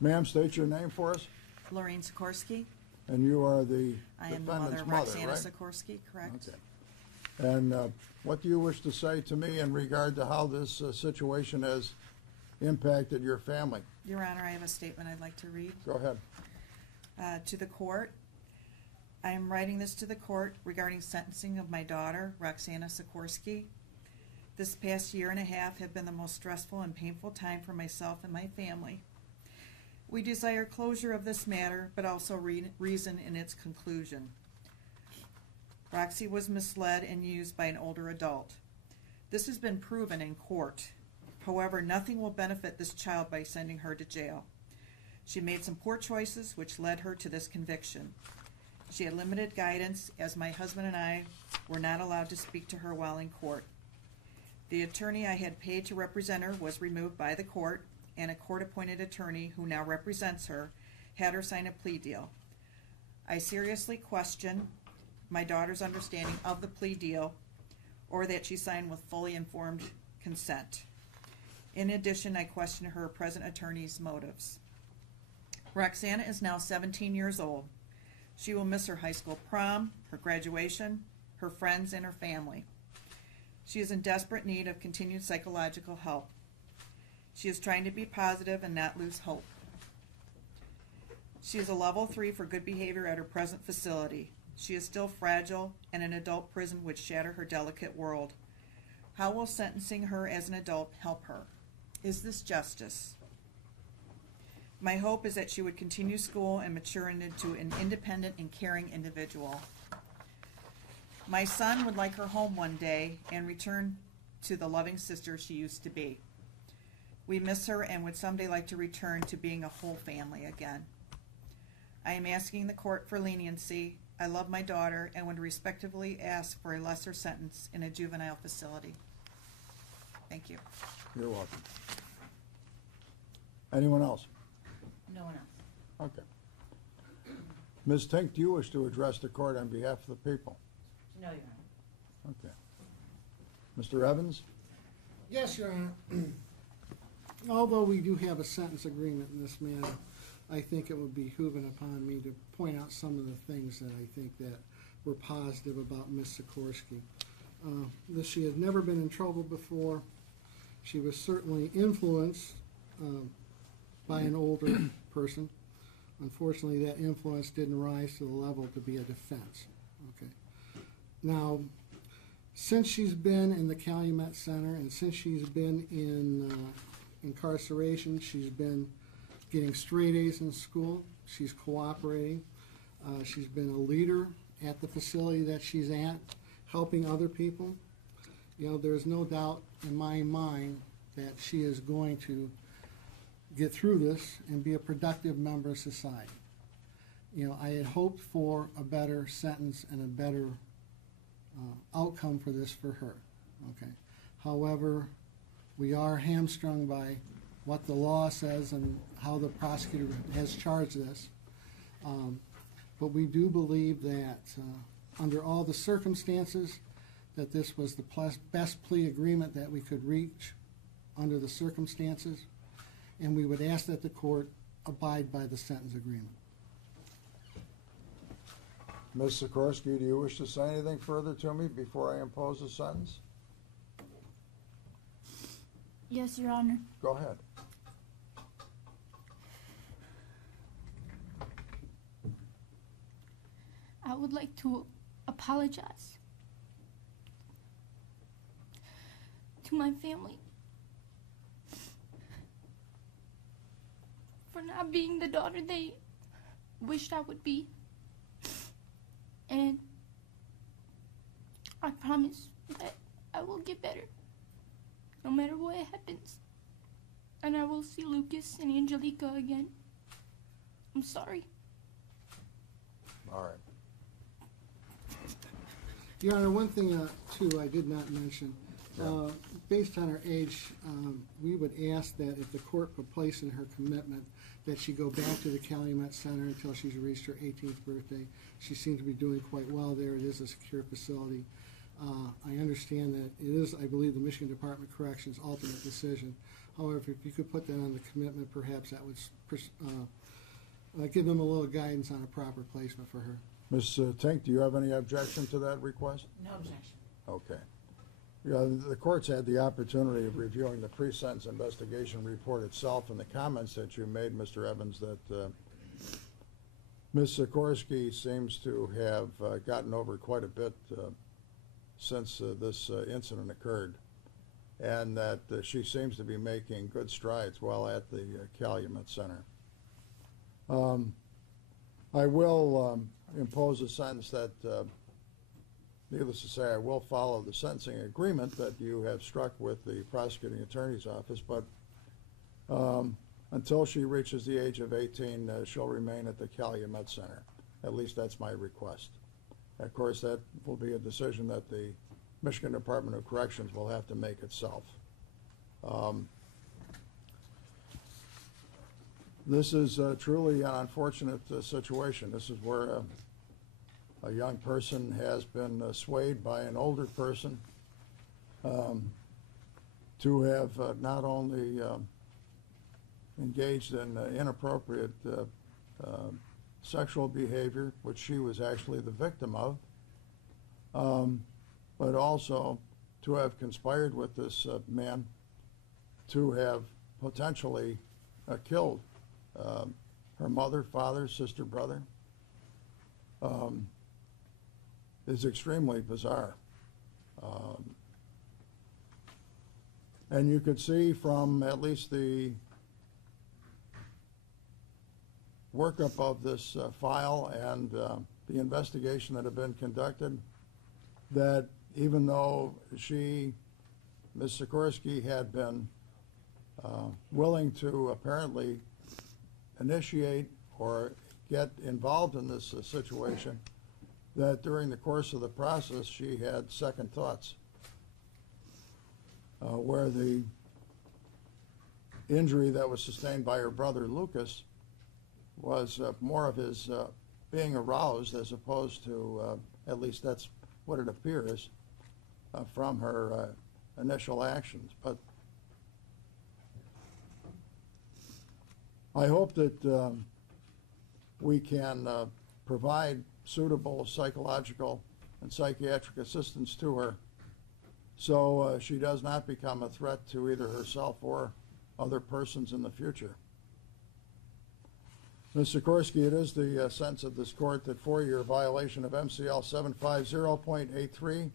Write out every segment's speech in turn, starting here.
Ma'am, state your name for us. Lorraine Sikorski. And you are the I am the defendant's mother, mother, Roksana right? Sikorski, correct? Okay. And what do you wish to say to me in regard to how this situation has impacted your family? Your Honor, I have a statement I'd like to read. Go ahead. To the court, I am writing this to the court regarding sentencing of my daughter, Roksana Sikorski. This past year and a half have been the most stressful and painful time for myself and my family. We desire closure of this matter, but also reason in its conclusion. Roxy was misled and used by an older adult. This has been proven in court. However, nothing will benefit this child by sending her to jail. She made some poor choices which led her to this conviction. She had limited guidance, as my husband and I were not allowed to speak to her while in court. The attorney I had paid to represent her was removed by the court, and a court-appointed attorney who now represents her had her sign a plea deal. I seriously question my daughter's understanding of the plea deal, or that she signed with fully informed consent. In addition, I question her present attorney's motives. Roksana is now 17 years old. She will miss her high school prom, her graduation, her friends, and her family. She is in desperate need of continued psychological help. She is trying to be positive and not lose hope. She is a level 3 for good behavior at her present facility. She is still fragile, and an adult prison would shatter her delicate world. How will sentencing her as an adult help her? Is this justice? My hope is that she would continue school and mature into an independent and caring individual. My son would like her home one day and return to the loving sister she used to be. We miss her and would someday like to return to being a whole family again. I am asking the court for leniency. I love my daughter and would respectfully ask for a lesser sentence in a juvenile facility. Thank you. You're welcome. Anyone else? No one else. Okay. Ms. Tink, do you wish to address the court on behalf of the people? No, Your Honor. Okay. Mr. Evans? Yes, Your Honor. Although we do have a sentence agreement in this matter, I think it would be behooving upon me to point out some of the things that I think that were positive about Ms. Sikorski. She had never been in trouble before. She was certainly influenced by an older person. Unfortunately, that influence didn't rise to the level to be a defense. Okay. Now, since she's been in the Calumet Center and since she's been in incarceration, she's been getting straight A's in school. She's cooperating. She's been a leader at the facility that she's at, helping other people. You know, there's no doubt in my mind that she is going to get through this and be a productive member of society. You know, I had hoped for a better sentence and a better outcome for this for her. Okay. However, we are hamstrung by what the law says and how the prosecutor has charged this. But we do believe that under all the circumstances, that this was the best plea agreement that we could reach under the circumstances, and we would ask that the court abide by the sentence agreement. Ms. Sikorski, do you wish to say anything further to me before I impose a sentence? Yes, Your Honor. Go ahead. I would like to apologize to my family for not being the daughter they wished I would be. And I promise that I will get better, no matter what happens. And I will see Lucas and Angelica again. I'm sorry. All right. Your Honor, one thing, too, I did not mention. Based on her age, we would ask that if the court would place in her commitment that she go back to the Calumet Center until she's reached her 18th birthday. She seems to be doing quite well there. It is a secure facility. I understand that it is, I believe, the Michigan Department of Corrections' ultimate decision. However, if you could put that on the commitment, perhaps that would give them a little guidance on a proper placement for her. Ms. Tink, do you have any objection to that request? No objection. Okay. Yeah, the court's had the opportunity of reviewing the pre-sentence investigation report itself and the comments that you made, Mr. Evans, that Ms. Sikorski seems to have gotten over quite a bit since this incident occurred, and that she seems to be making good strides while at the Calumet Center. I will impose a sentence that, needless to say, I will follow the sentencing agreement that you have struck with the prosecuting attorney's office, but until she reaches the age of 18, she'll remain at the Calumet Center. At least that's my request. Of course, that will be a decision that the Michigan Department of Corrections will have to make itself. This is truly an unfortunate situation. This is where a young person has been swayed by an older person to have not only engaged in inappropriate sexual behavior, which she was actually the victim of, but also to have conspired with this man to have potentially killed her mother, father, sister, brother, is extremely bizarre. And you could see from at least the workup of this file and the investigation that had been conducted, that even though Ms. Sikorski, had been willing to apparently initiate or get involved in this situation, that during the course of the process she had second thoughts, where the injury that was sustained by her brother Lucas was more of his being aroused as opposed to, at least that's what it appears, from her initial actions. But I hope that we can provide suitable psychological and psychiatric assistance to her so she does not become a threat to either herself or other persons in the future. Ms. Sikorski, it is the sense of this court that for your violation of MCL 750.83,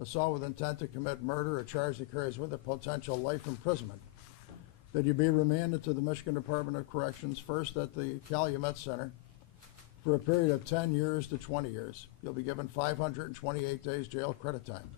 assault with intent to commit murder, a charge that carries with it potential life imprisonment, that you be remanded to the Michigan Department of Corrections, first at the Calumet Center, for a period of 10 years to 20 years. You'll be given 528 days jail credit time.